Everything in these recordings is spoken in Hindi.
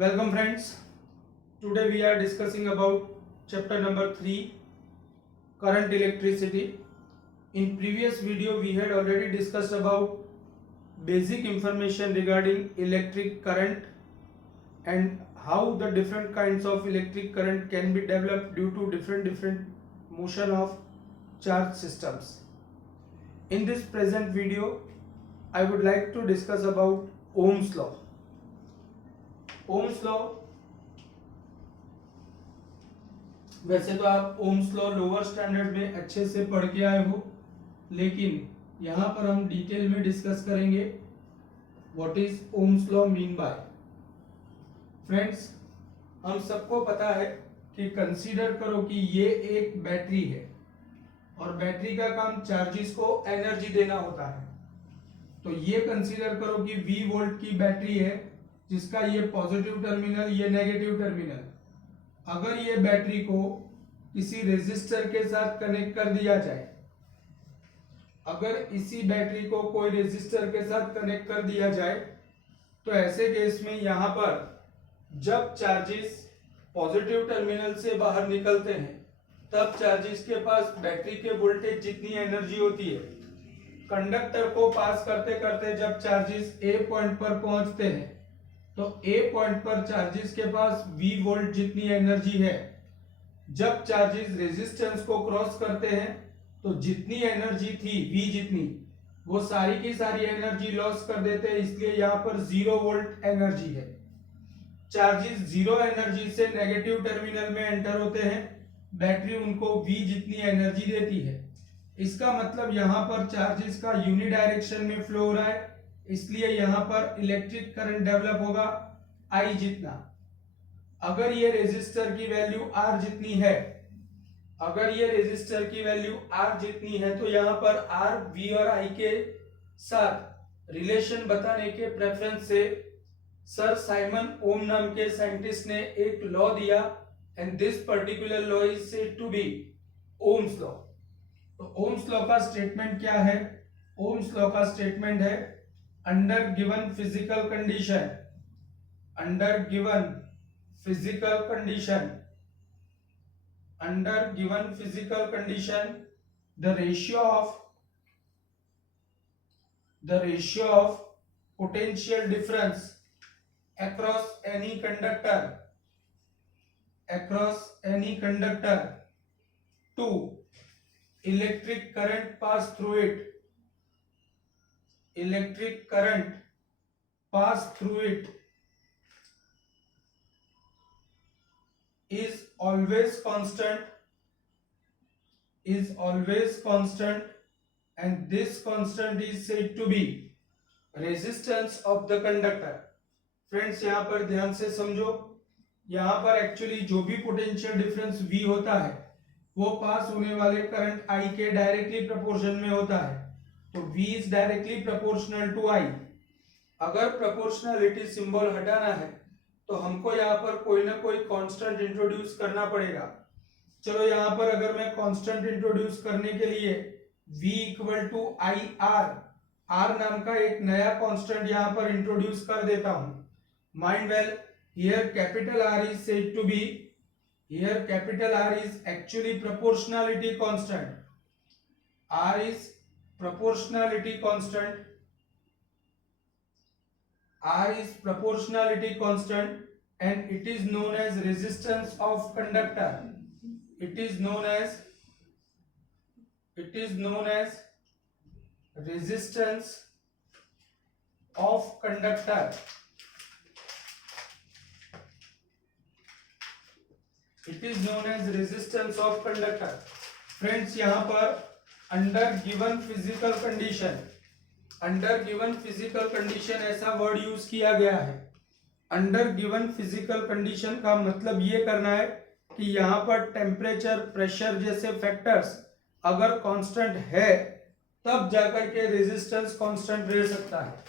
Welcome friends. Today we are discussing about chapter number 3, current electricity. In previous video we had already discussed about basic information regarding electric current and how the different kinds of electric current can be developed due to different motion of charge systems. In this present video I would like to discuss about Ohm's law. Ohm's law, वैसे तो आप ओम्स लॉ लोअर स्टैंडर्ड में अच्छे से पढ़ के आए हो, लेकिन यहां पर हम डिटेल में डिस्कस करेंगे what is Ohm's law mean by. Friends, हम सबको पता है कि कंसीडर करो कि ये एक बैटरी है और बैटरी का काम चार्जेस को एनर्जी देना होता है। तो ये कंसीडर करो कि V वोल्ट की बैटरी है जिसका ये पॉजिटिव टर्मिनल, ये नेगेटिव टर्मिनल। अगर ये बैटरी को किसी रेजिस्टर के साथ कनेक्ट कर दिया जाए, अगर इसी बैटरी को कोई रेजिस्टर के साथ कनेक्ट कर दिया जाए तो ऐसे केस में यहां पर जब चार्जेस पॉजिटिव टर्मिनल से बाहर निकलते हैं तब चार्जेस के पास बैटरी के वोल्टेज जितनी एनर्जी होती है, कंडक्टर को पास करते करते जब चार्जेस ए पॉइंट पर पहुंचते हैं तो ए पॉइंट पर चार्जेस के पास V वोल्ट जितनी एनर्जी है, जब चार्जेस रेजिस्टेंस को क्रॉस करते हैं तो जितनी एनर्जी थी V जितनी, वो सारी की सारी एनर्जी लॉस कर देते हैं, इसलिए यहाँ पर 0 वोल्ट एनर्जी है। चार्जेस 0 एनर्जी से नेगेटिव टर्मिनल में एंटर होते हैं, बैटरी उनको V जितनी एनर्जी देती है। इसका मतलब यहाँ पर चार्जेस का यूनिडायरेक्शन में फ्लो हो रहा है, इसलिए यहां पर इलेक्ट्रिक करंट डेवलप होगा I जितना। अगर ये रेजिस्टर की वैल्यू R जितनी है, अगर ये रेजिस्टर की वैल्यू R जितनी है तो यहां पर R, V और I के साथ रिलेशन बताने के प्रेफरेंस से सर साइमन ओम नाम के साइंटिस्ट ने एक लॉ दिया and this particular law is said to be Ohm's law. तो ओम्स लॉ का स्टेटमेंट क्या है? ओम्स लॉ का स्टेटमेंट है under given physical condition, under given physical condition, under given physical condition, the ratio of potential difference across any conductor to electric current pass through it, electric current pass through it is always constant, and this constant is said to be resistance of the conductor. Friends, यहां पर ध्यान से समझो, यहां पर एक्चुअली जो भी पोटेंशियल डिफरेंस V होता है वो पास होने वाले करंट I के डायरेक्टली प्रोपोर्शन में होता है, तो V is directly proportional to I। अगर प्रोपोर्शनलिटी सिंबल हटाना है तो हमको यहाँ पर कोई ना कोई कांस्टेंट इंट्रोड्यूस करना पड़ेगा। चलो यहाँ पर अगर मैं कांस्टेंट इंट्रोड्यूस करने के लिए V equal to I R नाम का एक नया कांस्टेंट यहाँ पर इंट्रोड्यूस कर देता हूं। Mind well, here capital R is said to be, here capital R is actually proportionality constant. R is proportionality constant, R is proportionality constant and it is known as resistance of conductor. It is known as resistance of conductor. It is known as resistance of conductor. Friends, यहाँ पर अंडर गिवन फिजिकल कंडीशन ऐसा वर्ड यूज किया गया है। अंडर गिवन फिजिकल कंडीशन का मतलब ये करना है कि यहाँ पर टेम्परेचर, प्रेशर जैसे फैक्टर्स अगर कांस्टेंट है तब जाकर के रेजिस्टेंस कांस्टेंट रह सकता है।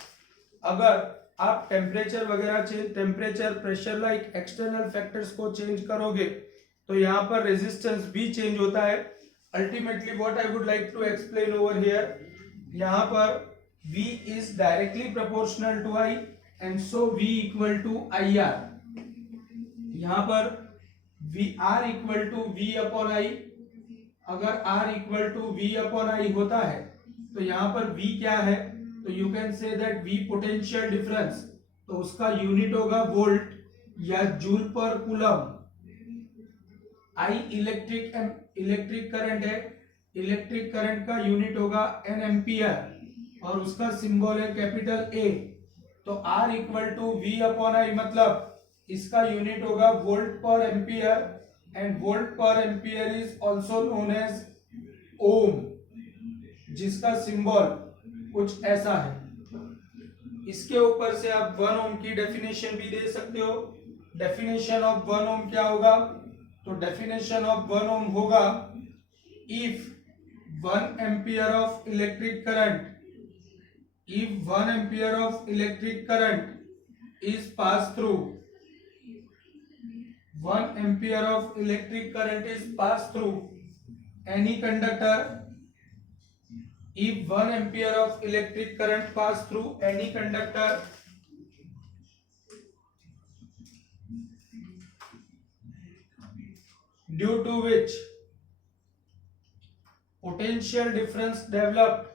अगर आप टेम्परेचर वगैरह temperature, pressure like external factors को चेंज करोगे तो यहाँ पर रेजिस्टेंस भी चेंज होता है। Ultimately what I would like to explain over here, यहाँ पर V is directly proportional to I and so V equal to IR। यहाँ पर V R equal to V upon I, अगर R equal to V upon I होता है तो यहाँ पर वी क्या है, तो you can say that V potential difference, तो उसका यूनिट होगा वोल्ट या joule per coulomb. I electric current है, इलेक्ट्रिक करंट का यूनिट होगा एन एम्पियर और उसका सिंबल है कैपिटल ए। तो R equal to V upon I मतलब इसका यूनिट होगा volt per ampere, and volt per ampere is also known as ohm, जिसका सिंबल कुछ ऐसा है। इसके ऊपर से आप 1 ओम की डेफिनेशन भी दे सकते हो। डेफिनेशन ऑफ 1 ओम क्या होगा, तो डेफिनेशन ऑफ 1 ओम होगा if 1 ampere of electric current, if 1 ampere of electric current is passed through, 1 ampere of electric current is passed through any conductor, if 1 ampere of electric current pass through any conductor, due to which potential difference developed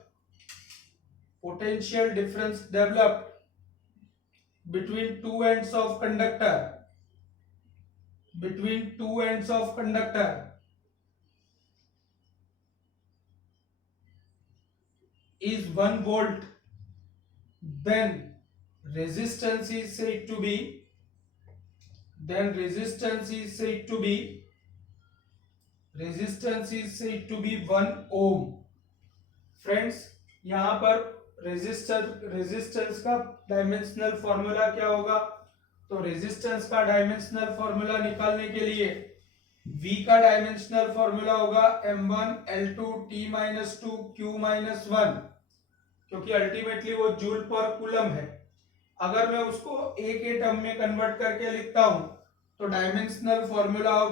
between two ends of conductor, is 1 volt, then resistance is said to be 1 ohm। Friends, यहाँ पर रेजिस्टेंस का डायमेंशनल फॉर्मूला क्या होगा, तो रेजिस्टेंस का डायमेंशनल फॉर्मूला निकालने के लिए V का डायमेंशनल फॉर्मूला होगा M1 L2 T-2 Q-1, क्योंकि अल्टीमेटली वो जूल पर कूलम है। अगर मैं उसको A के टर्म में कन्वर्ट करके लिखता हूं तो dimensional formula of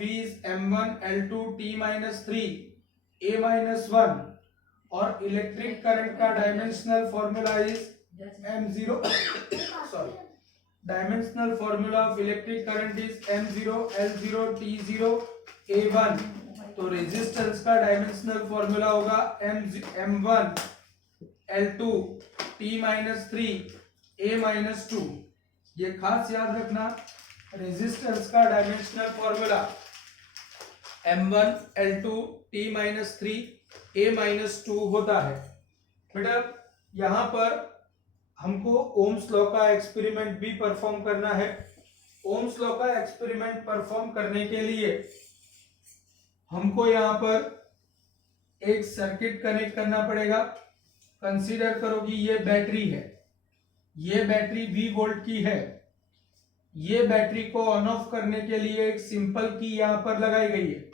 V is M1 L2 T-3 A-1, और इलेक्ट्रिक करंट का dimensional formula is M0 sorry, dimensional formula of electric current is M0 L0 T0 A1। तो रेजिस्टेंस का डायमेंशनल फॉर्मूला होगा M1 L2 T-3 A-2। ये खास याद रखना, रेजिस्टेंस का dimensional formula M1 L2 T-3 A-2 होता है। बेटा यहाँ पर हमको ओम्स लॉ का एक्सपेरिमेंट भी परफॉर्म करना है। ओम्स लॉ का एक्सपेरिमेंट परफॉर्म करने के लिए हमको यहाँ पर एक सर्किट कनेक्ट करना पड़ेगा। कंसीडर करो कि ये बैटरी है, ये बैटरी 20 वोल्ट की है। ये बैटरी को ऑन ऑफ करने के लिए एक सिंपल की यहाँ पर लगाई गई है।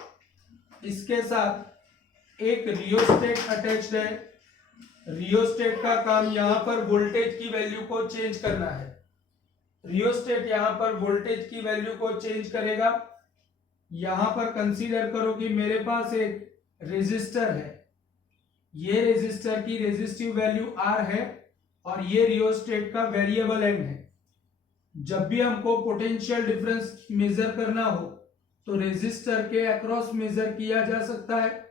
इसके साथ एक रियोस्टेट अटैच्ड है। रियोस्टेट का काम यहाँ पर वोल्टेज की वैल्यू को चेंज करना है। रियोस्टेट यहाँ पर वोल्टेज की वैल्यू को चेंज करेगा। यहाँ पर कंसीडर करो कि मेरे पास एक रेजिस्टर है, ये रेजिस्टर की रेजिस्टिव वैल्यू R है और ये रियोस्टेट का वेरिएबल एंड है। जब भी हमको पोटेंशियल डिफरेंस मेजर करना हो तो रेजिस्टर के अक्रॉस मेजर किया जा सकता है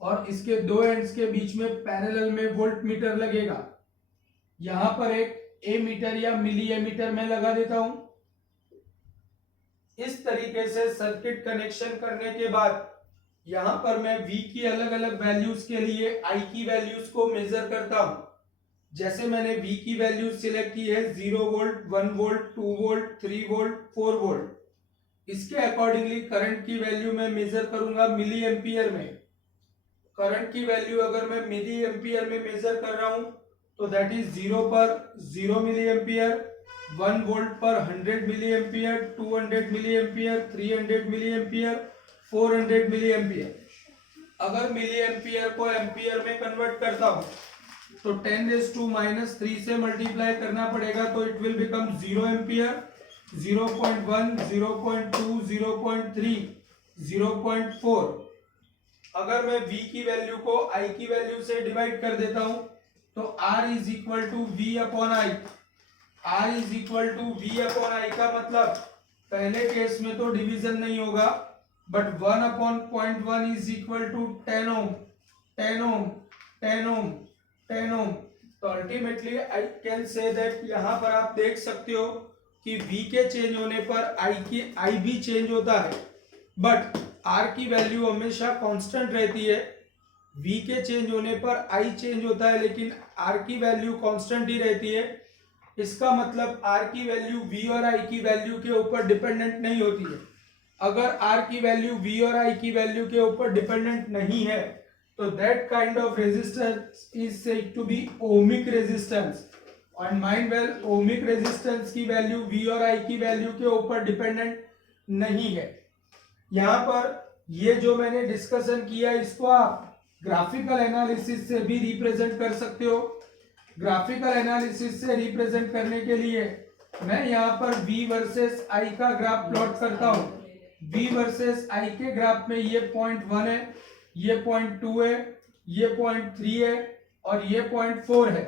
और इसके दो एंड्स के बीच में पैरेलल में वोल्ट मीटर लगेगा। यहां पर एक ए मीटर या मिली एमीटर में लगा देता हूं। इस तरीके से सर्किट कनेक्शन करने के बाद यहां पर मैं V की अलग अलग वैल्यूज के लिए I की वैल्यूज को मेजर करता हूं। जैसे मैंने V की वैल्यू सिलेक्ट की है 0 volt, 1 volt, 2 volt, 3 volt, 4 volt. इसके अकॉर्डिंगली करंट की वैल्यू मैं मेजर करूंगा मिली एम्पियर में। करंट की वैल्यू अगर मैं मिली एम्पियर में मेजर कर रहा हूं तो दैट इज 0 पर 0 मिली एम्पियर, 1 वोल्ट पर 100 milliampere, 200 milliampere, 300 milliampere, 400 milliampere. अगर मिली एम्पियर को एम्पियर में कन्वर्ट करता हूं तो 10⁻³ से मल्टीप्लाई करना पड़ेगा, तो इट विल बिकम 0 एम्पियर, 0.1, 0.2, 0.3, 0.4। अगर मैं V की वैल्यू को I की वैल्यू से डिवाइड कर देता हूं तो R is equal to V upon I। R is equal to V upon I का मतलब पहले केस में तो डिवीजन नहीं होगा, but 1 upon 0.1 is equal to 10 ohm 10 ohm 10 ohm 10 ohm. तो ultimately I can say that यहाँ पर आप देख सकते हो कि V के चेंज होने पर I भी चेंज होता है, बट R की वैल्यू हमेशा कांस्टेंट रहती है। V के चेंज होने पर I चेंज होता है, लेकिन R की वैल्यू कांस्टेंट ही रहती है। इसका मतलब R की वैल्यू V और I की वैल्यू के ऊपर डिपेंडेंट नहीं होती है। अगर R की वैल्यू V और I की वैल्यू के ऊपर डिपेंडेंट नहीं है तो that kind of resistance is said to be ohmic resistance. And mind well, ohmic resistance की वैल्यू V और I की वैल्यू के ऊपर डिपेंडेंट नहीं है। यहाँ पर ये जो मैंने डिस्कशन किया इसको आप ग्राफिकल एनालिसिस से भी रिप्रेजेंट कर सकते हो। ग्राफिकल एनालिसिस से रिप्रेजेंट करने के लिए मैं यहाँ पर V वर्सेस I का ग्राफ प्लॉट करता हूँ। V वर्सेस I के ग्राफ में ये 0.1 है, ये 0.2 है, ये 0.3 है और ये 0.4 है।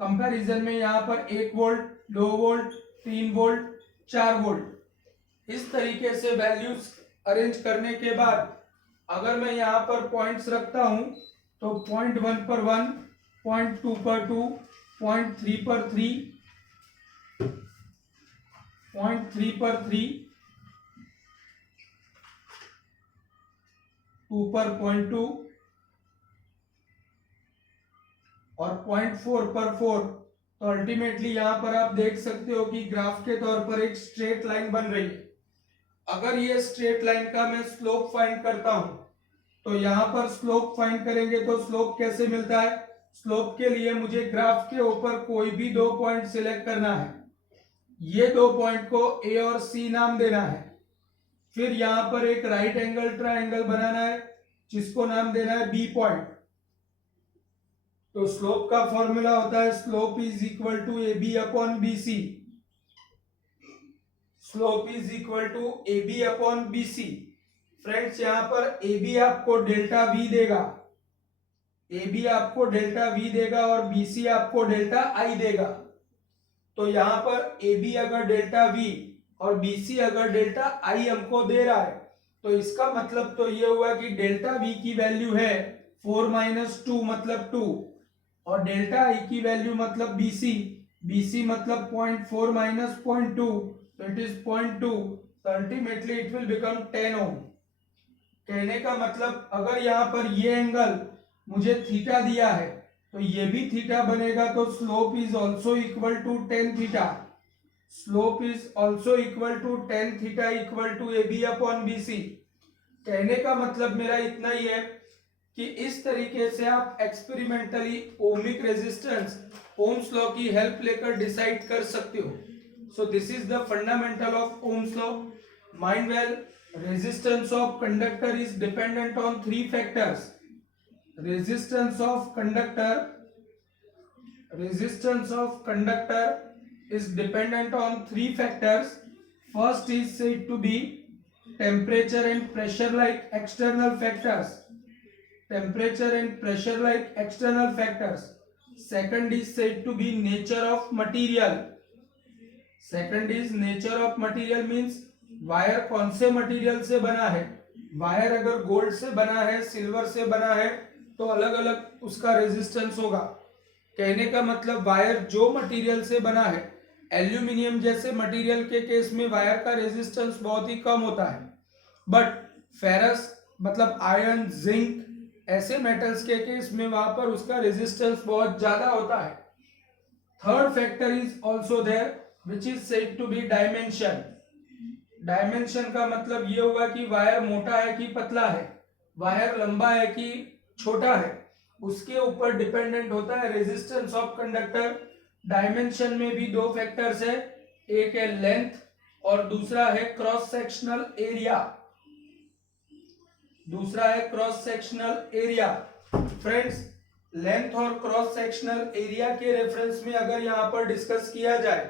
कंपैरिजन में यहाँ पर 1 वोल्ट, 2 वोल्ट, 3 वोल्ट, 4 वोल्ट, इस तरीके से वैल्यूज अरेंज करने के बाद अगर मैं यहाँ पर पॉइंट्स रखता हूँ तो 0.1 पर 1, 0.2 पर 2, 0.3 पर 3, 0.3 पर 3, 2 पर 0.2 और 0.4 पर 4। तो अल्टीमेटली यहाँ पर आप देख सकते हो कि ग्राफ के तौर पर एक स्ट्रेट लाइन बन रही है। अगर ये स्ट्रेट लाइन का मैं स्लोप फाइंड करता हूं तो यहाँ पर स्लोप फाइंड करेंगे तो स्लोप कैसे मिलता है? स्लोप के लिए मुझे ग्राफ के ऊपर कोई भी 2 पॉइंट सिलेक्ट करना है। ये 2 पॉइंट को A और C नाम देना है। फिर यहाँ पर एक राइट एंगल ट्रायंगल बनाना है जिसको नाम देना है B पॉइंट। तो स्लोप का फॉर्मूला होता है slope is equal to AB upon BC। Slope is equal to AB upon BC। Friends, यहाँ पर AB आपको डेल्टा V देगा, AB आपको डेल्टा V देगा और BC आपको डेल्टा I देगा। तो यहाँ पर AB अगर डेल्टा V और BC अगर डेल्टा I हमको दे रहा है तो इसका मतलब तो ये हुआ कि डेल्टा V की वैल्यू है 4 माइनस 2 मतलब 2 और डेल्टा I की वैल्यू मतलब BC मतलब 0.4 minus 0.2, so it is 0.2, so ultimately it will become 10 ohm। कहने का मतलब अगर यहाँ पर ये एंगल मुझे थीटा दिया है तो ये भी थीटा बनेगा, तो slope is also equal to 10 theta. Slope is also equal to 10 theta equal to AB upon BC। कहने का मतलब मेरा इतना ही है कि इस तरीके से आप experimentally ohmic resistance Ohm's law की हेल्प लेकर डिसाइड कर सकते हो। So this is the fundamental of Ohm's law. Mind well, resistance of conductor is dependent on 3 factors. Resistance of conductor is dependent on 3 factors. First is said to be temperature and pressure like external factors. Temperature and pressure like external factors. Second is said to be nature of material. Second is nature of material means wire कौन से मटेरियल से बना है। वायर अगर गोल्ड से बना है, सिल्वर से बना है तो अलग अलग उसका रेजिस्टेंस होगा। कहने का मतलब वायर जो मटेरियल से बना है, एल्यूमिनियम जैसे मटेरियल के केस में वायर का रेजिस्टेंस बहुत ही कम होता है, बट फेरस मतलब आयरन, जिंक ऐसे मेटल्स के केस में वहां पर उसका रेजिस्टेंस बहुत ज्यादा होता है। Third factor is also there which is said to be dimension. Dimension का मतलब ये हुआ कि वायर मोटा है कि पतला है, वायर लंबा है कि छोटा है, उसके ऊपर डिपेंडेंट होता है रेजिस्टेंस ऑफ कंडक्टर। डायमेंशन में भी 2 फैक्टर्स है, एक है लेंथ और दूसरा है cross sectional area. Friends, length और क्रॉस सेक्शनल एरिया के रेफरेंस में अगर यहाँ पर डिस्कस किया जाए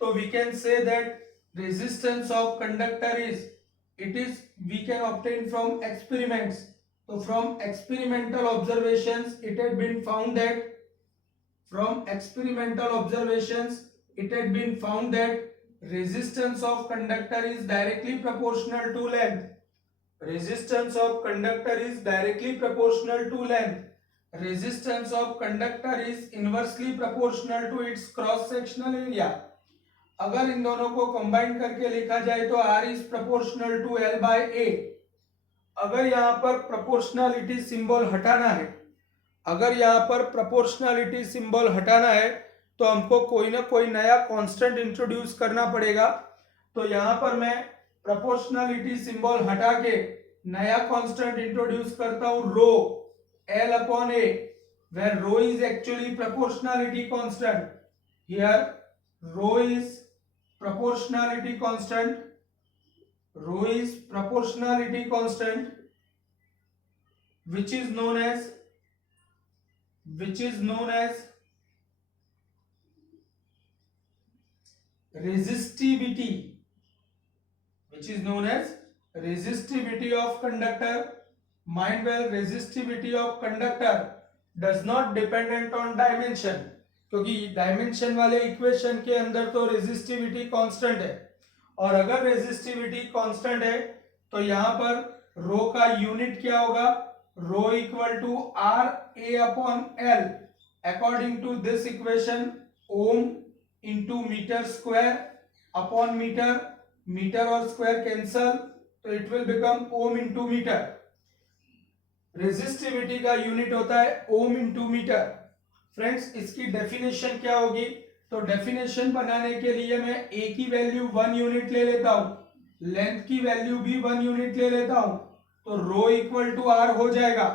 तो we can say that resistance of conductor is we can obtain from experiments. So from experimental observations it had been found that it had been found that resistance of conductor is directly proportional to length. Resistance of conductor is directly proportional to length. Resistance of conductor is inversely proportional to its cross sectional area. अगर इन दोनों को कंबाइन करके लिखा जाए तो R is proportional to L by A. अगर यहाँ पर प्रोपोर्शनलिटी सिंबल हटाना है, अगर यहाँ पर प्रोपोर्शनलिटी सिंबल हटाना है तो हमको कोई ना कोई नया कांस्टेंट इंट्रोड्यूस करना पड़ेगा। तो यहाँ पर मैं प्रोपोर्शनलिटी सिंबल हटा के नया कांस्टेंट इंट्रोड्यूस करता हूँ रो L upon A, where rho is actually proportionality constant. Here rho is proportionality constant. Rho is proportionality constant, which is known as resistivity, of conductor. Mind well, resistivity of conductor does not dependent on dimension, क्योंकि डायमेंशन वाले इक्वेशन के अंदर तो रेजिस्टिविटी कांस्टेंट है, और अगर रेजिस्टिविटी कांस्टेंट है तो यहाँ पर रो का यूनिट क्या होगा, rho equal to R A upon L, according to this equation ohm into metre square upon metre, metre और स्क्वायर कैंसल, तो it will become ohm into metre. Resistivity का यूनिट होता है ओम इंटू मीटर। फ्रेंड्स, इसकी डेफिनेशन क्या होगी, तो डेफिनेशन बनाने के लिए मैं ए की वैल्यू 1 यूनिट ले लेता हूं, लेंथ की वैल्यू भी 1 यूनिट ले लेता हूं, तो रो इक्वल टू आर हो जाएगा।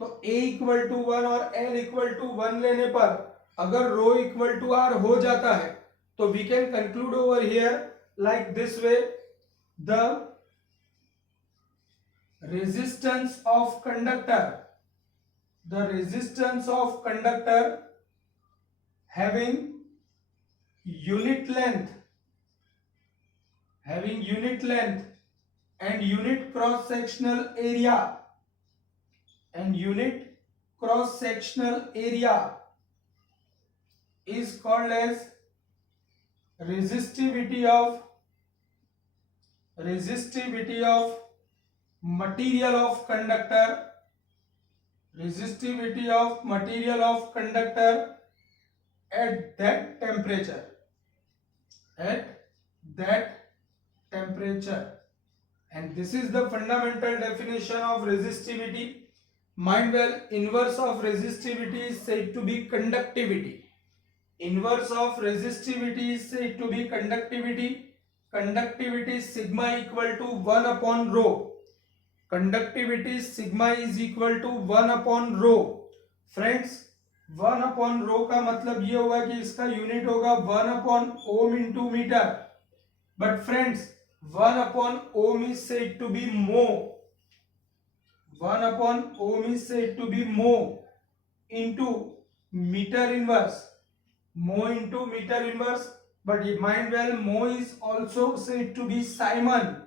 तो ए इक्वल टू 1 और एल इक्वल टू 1 लेने पर अगर रो इक्वल टू आर हो जाता है तो we can conclude over here like this way, the resistance of conductor having unit length and unit cross sectional area is called as resistivity of material of conductor at that temperature, and this is the fundamental definition of resistivity. Mind well, inverse of resistivity is said to be conductivity. Conductivity sigma equal to 1 upon rho. Conductivity sigma is equal to 1 upon rho. Friends, 1 upon rho का मतलब ये होगा कि इसका यूनिट होगा 1 upon ohm into meter. But friends, 1 upon ohm is said to be mho. 1 upon ohm is said to be mho into meter inverse. Mho into meter inverse. But mind well, mho is also said to be Simon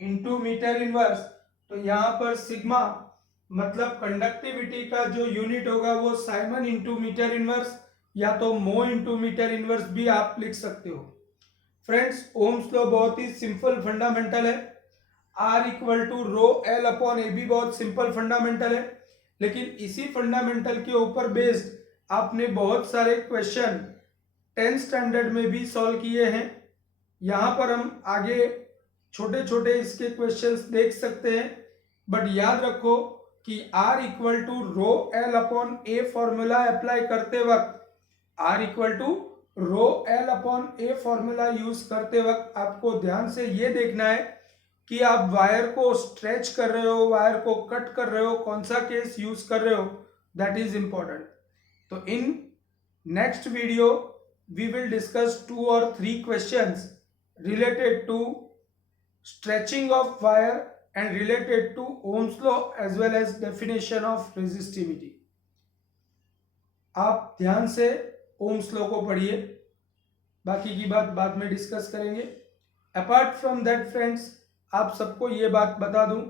into meter inverse. तो यहाँ पर सिग्मा मतलब कंडक्टिविटी का जो यूनिट होगा वो साइमन इंटू मीटर इनवर्स या तो मो इंटू मीटर इनवर्स भी आप लिख सकते हो। फ्रेंड्स, ओम्स लॉ बहुत ही सिंपल फंडामेंटल है। R equal to rho L upon A भी बहुत सिंपल फंडामेंटल है, लेकिन इसी फंडामेंटल के ऊपर बेस्ड आपने बहुत सारे क्वेश्चन 10th स्टैंडर्ड में भी सॉल्व किए हैं। यहाँ पर हम आगे छोटे छोटे इसके क्वेश्चंस देख सकते हैं, बट याद रखो कि R equal to rho L upon A formula apply करते वक्त, R equal to rho L upon A formula use करते वक्त आपको ध्यान से ये देखना है कि आप वायर को स्ट्रेच कर रहे हो, वायर को कट कर रहे हो, कौन सा केस यूज कर रहे हो, दैट इज इंपॉर्टेंट। तो in next video we will discuss 2 or 3 questions related to stretching of wire and related to Ohm's law as well as definition of resistivity. आप ध्यान से Ohm's law को पढ़िए, बाकी की बात बाद में डिस्कस करेंगे। अपार्ट फ्रॉम दैट फ्रेंड्स, आप सबको ये बात बता दूं